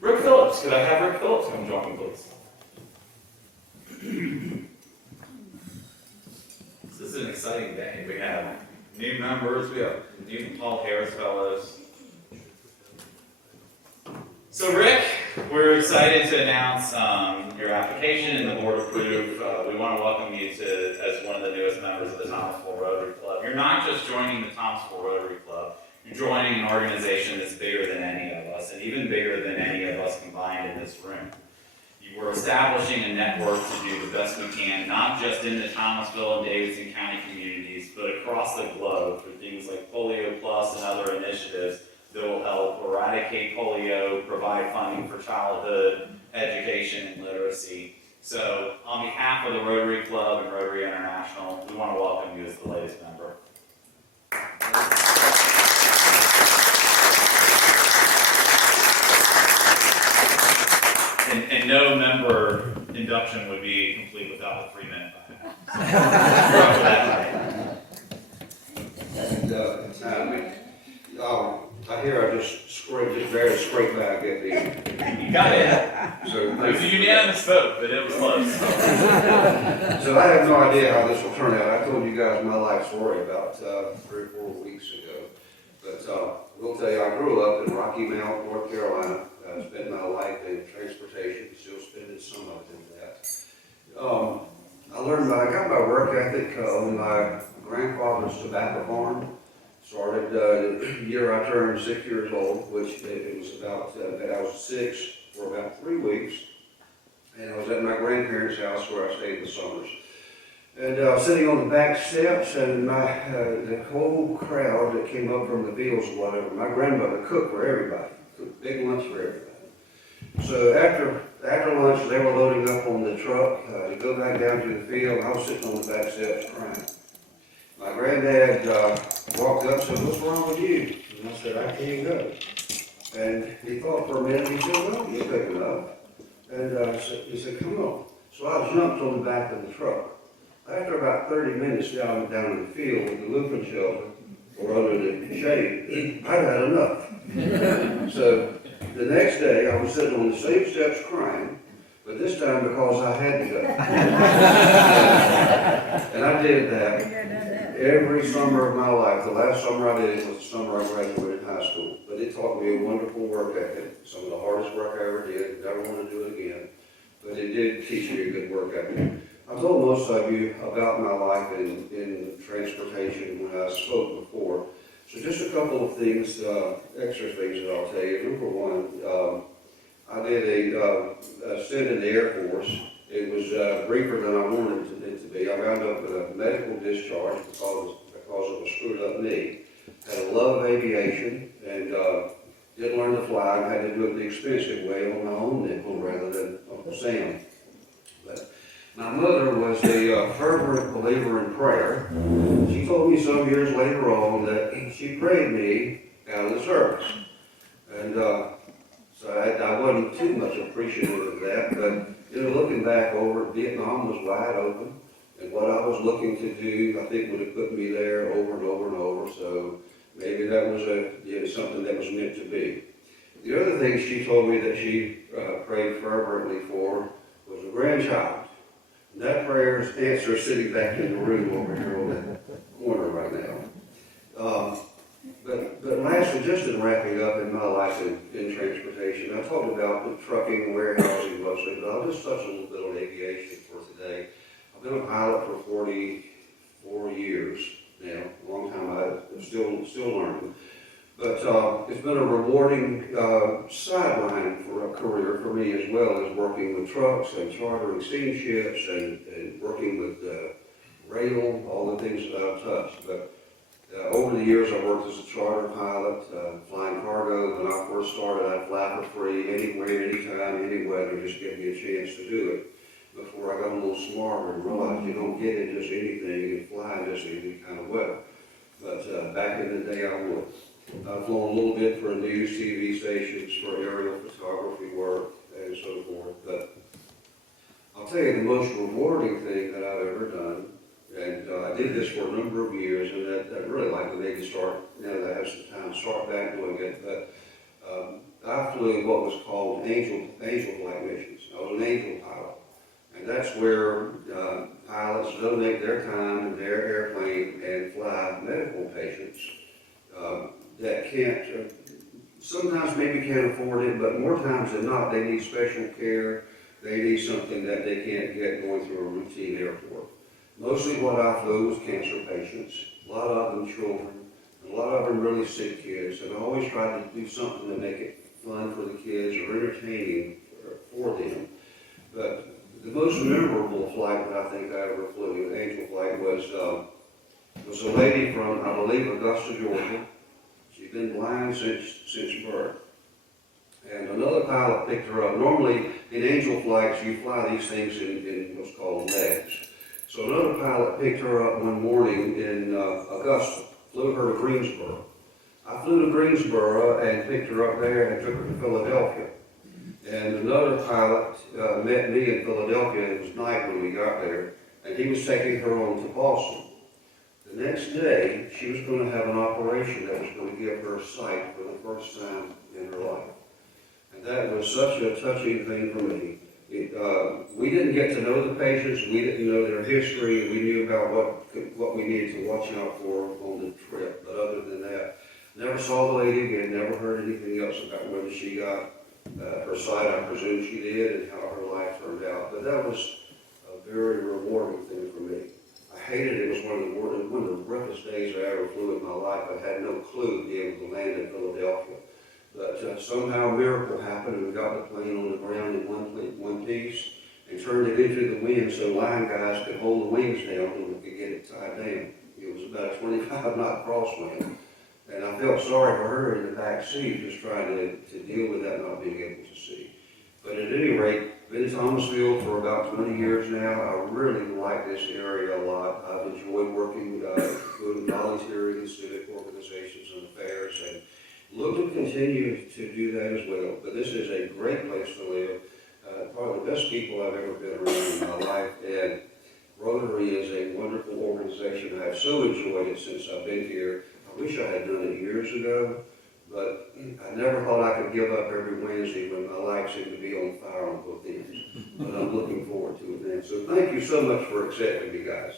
Rick Phillips, could I have Rick Phillips come join me, please? This is an exciting day. We have new members, we have new Paul Harris Fellows. So Rick, we're excited to announce your application and the board approved. We want to welcome you as one of the newest members of the Thomasville Rotary Club. You're not just joining the Thomasville Rotary Club, you're joining an organization that's bigger than any of us, and even bigger than any of us combined in this room. We're establishing a network to do the best we can, not just in the Thomasville and Davidson County communities, but across the globe for things like Polio Plus and other initiatives that will help eradicate polio, provide funding for childhood education and literacy. So on behalf of the Rotary Club and Rotary International, we want to welcome you as the latest member. And no member induction would be complete without a 3-minute And I hear I just barely scraped back at the. You got it. So It was a unanimous vote, but it was close. So I have no idea how this will turn out. I told you guys my life story about 3 or 4 weeks ago. But I will tell you, I grew up in Rocky Mount, North Carolina. I spent my life in transportation, still spending some of it in that. I got my work ethic on my grandfather's tobacco farm. Started the year I turned 6 years old, which it was about, I was 6 for about 3 weeks. And I was at my grandparents' house where I stayed in the summers. And I was sitting on the back steps, and the whole crowd that came up from the fields or whatever, my grandmother cooked for everybody, cooked big lunch for everybody. So after lunch, they were loading up on the truck to go back down to the field. I was sitting on the back steps crying. My granddad walked up and said, "What's wrong with you?" And I said, "I can't go." And he thought for a minute, he said, "Well, you're big enough." And he said, "Come on." So I jumped on the back of the truck. After about 30 minutes down in the field with the looping shelter, or under the shade, I had enough. So the next day, I was sitting on the same steps crying, but this time because I had to go. And I did that every summer of my life. The last summer I did it was the summer I graduated high school. But it taught me a wonderful work ethic, some of the hardest work I ever did. Never want to do it again. But it did teach me a good work ethic. I've told most of you about my life in transportation when I spoke before. So just a couple of things, extra things that I'll tell you. Number one, I did a stint in the Air Force. It was briefer than I wanted it to be. I wound up with a medical discharge because of a screwed up knee. Had a love of aviation and didn't learn to fly and had to do it the expensive way on my own nickel rather than Uncle Sam. But my mother was a fervent believer in prayer. She told me some years later on that she prayed me out of the service. And so I wasn't too much appreciative of that, but looking back over it, Vietnam was wide open, and what I was looking to do, I think would have put me there over and over and over, so maybe that was something that was meant to be. The other thing she told me that she prayed fervently for was a grandchild. And that prayer's answer is sitting back in the room over here on that corner right now. But lastly, just in wrapping up in my life in transportation, I talked about the trucking and warehousing mostly, but I'll just touch a little bit on aviation for today. I've been a pilot for 44 years now, a long time. I'm still learning. But it's been a rewarding sideline for a career for me as well as working with trucks and chartering steamships and working with rail, all the things that I've touched. But over the years, I worked as a charter pilot, flying cargo. When I first started, I'd fly for free, anywhere, anytime, any weather, just give me a chance to do it. Before I got a little smarter and realized you don't get in just anything, you can fly in just any kind of weather. But back in the day, I would. I've flown a little bit for news, TV stations, for aerial photography work, and so forth. But I'll tell you the most rewarding thing that I've ever done. And I did this for a number of years, and I'd really like to maybe start, now that I have some time, start back doing it. But I flew what was called angel flight missions. I was an angel pilot. And that's where pilots donate their time and their airplane and fly medical patients that can't, sometimes maybe can't afford it, but more times than not, they need special care. They need something that they can't get going through a routine airport. Mostly what I flew was cancer patients, a lot of them children, a lot of them really sick kids, and I always tried to do something to make it fun for the kids or entertaining for them. But the most memorable flight that I think I ever flew, an angel flight, was a lady from, I believe, Augusta, Georgia. She'd been blind since birth. And another pilot picked her up. Normally, in angel flights, you fly these things in what's called legs. So another pilot picked her up one morning in Augusta, flew her to Greensboro. I flew to Greensboro and picked her up there and took her to Philadelphia. And another pilot met me in Philadelphia. It was night when we got there, and he was taking her on to Boston. The next day, she was going to have an operation that was going to give her sight for the first time in her life. And that was such a touching thing for me. We didn't get to know the patients, we didn't know their history, we knew about what we needed to watch out for on the trip. But other than that, never saw the lady again, never heard anything else about whether she got her sight. I presume she did, and how her life turned out. But that was a very rewarding thing for me. I hated it. It was one of the roughest days I ever flew in my life. I had no clue to be able to land in Philadelphia. But somehow a miracle happened, and we got the plane on the ground in one piece and turned it into the wind so line guys could hold the wings down and we could get it tied down. It was about a 25-knot crosswind. And I felt sorry for her in the back seat, just trying to deal with that not being able to see. But at any rate, been in Thomasville for about 20 years now. I really like this area a lot. I've enjoyed working, doing volunteering in civic organizations and affairs, and look to continue to do that as well. But this is a great place to live. Probably the best people I've ever been around in my life. And Rotary is a wonderful organization. I've so enjoyed it since I've been here. I wish I had done it years ago, but I never thought I could give up every Wednesday when my life seemed to be on fire on both ends. But I'm looking forward to it then. So thank you so much for accepting me, guys.